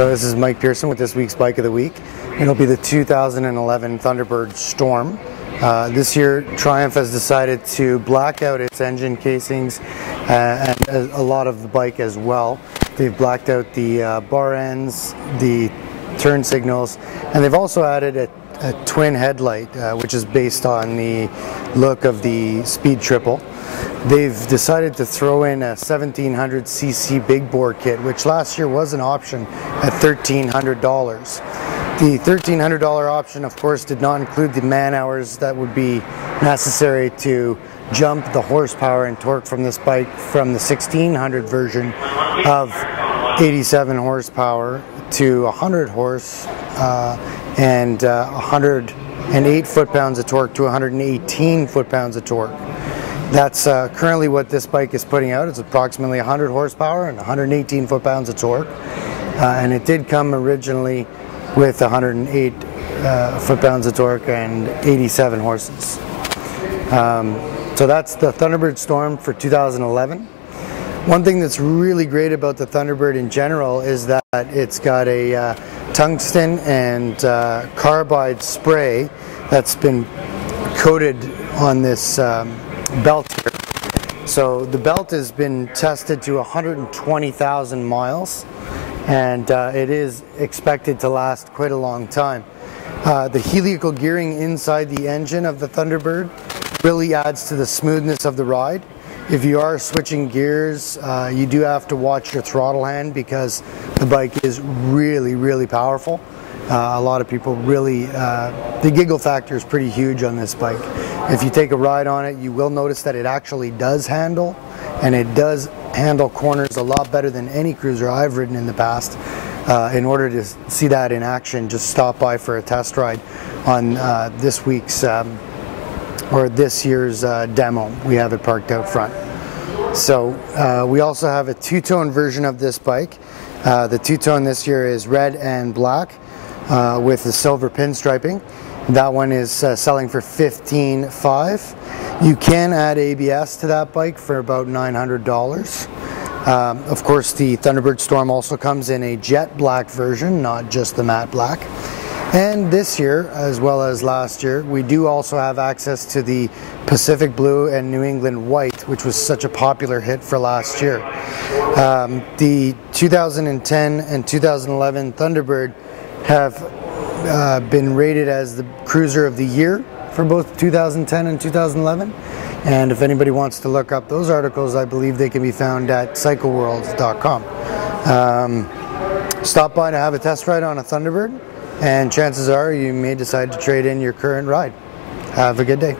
So this is Mike Pearson with this week's Bike of the Week. It'll be the 2011 Thunderbird Storm. This year Triumph has decided to black out its engine casings and a lot of the bike as well. They've blacked out the bar ends, the turn signals, and they've also added a twin headlight, which is based on the look of the Speed Triple. They've decided to throw in a 1700cc big bore kit, which last year was an option at $1,300. The $1,300 option, of course, did not include the man hours that would be necessary to jump the horsepower and torque from this bike from the 1600 version of 87 horsepower to 100 horse and 108 foot-pounds of torque to 118 foot-pounds of torque. That's currently what this bike is putting out. It's approximately 100 horsepower and 118 foot-pounds of torque. And it did come originally with 108 foot-pounds of torque and 87 horses. So that's the Thunderbird Storm for 2011. One thing that's really great about the Thunderbird in general is that it's got a tungsten and carbide spray that's been coated on this belt here. So the belt has been tested to 120,000 miles, and it is expected to last quite a long time. The helical gearing inside the engine of the Thunderbird really adds to the smoothness of the ride. If you are switching gears, you do have to watch your throttle hand because the bike is really powerful. A lot of people really, the giggle factor is pretty huge on this bike. If you take a ride on it, you will notice that it actually does handle, and it does handle corners a lot better than any cruiser I've ridden in the past. In order to see that in action, just stop by for a test ride on this week's or this year's demo. We have it parked out front. So we also have a two-tone version of this bike. The two-tone this year is red and black with the silver pinstriping. That one is selling for $15,500. You can add ABS to that bike for about $900. Of course, the Thunderbird Storm also comes in a jet black version, not just the matte black. And this year, as well as last year, we do also have access to the Pacific Blue and New England White, which was such a popular hit for last year. The 2010 and 2011 Thunderbird have been rated as the Cruiser of the Year for both 2010 and 2011. And if anybody wants to look up those articles, I believe they can be found at cycleworld.com. Stop by to have a test ride on a Thunderbird, and chances are you may decide to trade in your current ride. Have a good day.